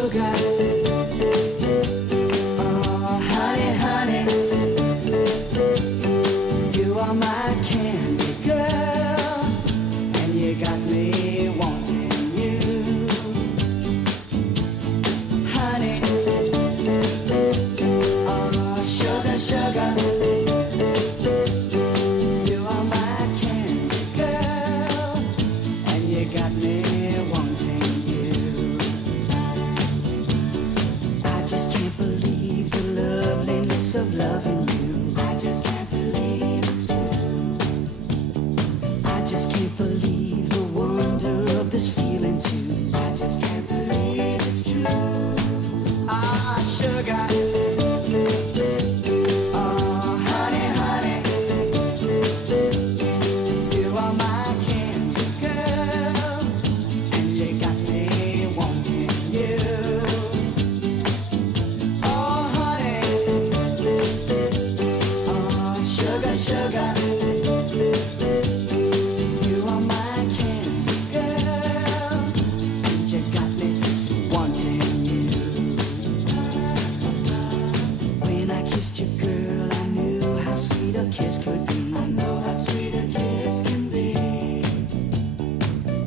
sugar. Oh, honey, honey, you are my candy girl, and you got me wanting you. Honey, oh, sugar, sugar, you are my candy girl, and you got me wanting you. I just can't believe the loveliness of loving you. I just can't believe it's true. I just can't believe the wonder of this feeling too. I just can't believe it's true. Ah, sugar. Oh, honey, honey, you are my candy girl, and you got me wanting you. Oh, honey, oh, sugar, sugar, you are my candy girl, and you got me wanting you. When I kissed you, girl, I knew how sweet a kiss could be. I know how sweet a kiss can be.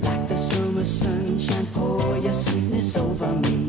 Like the summer sunshine, pour your sweetness over me.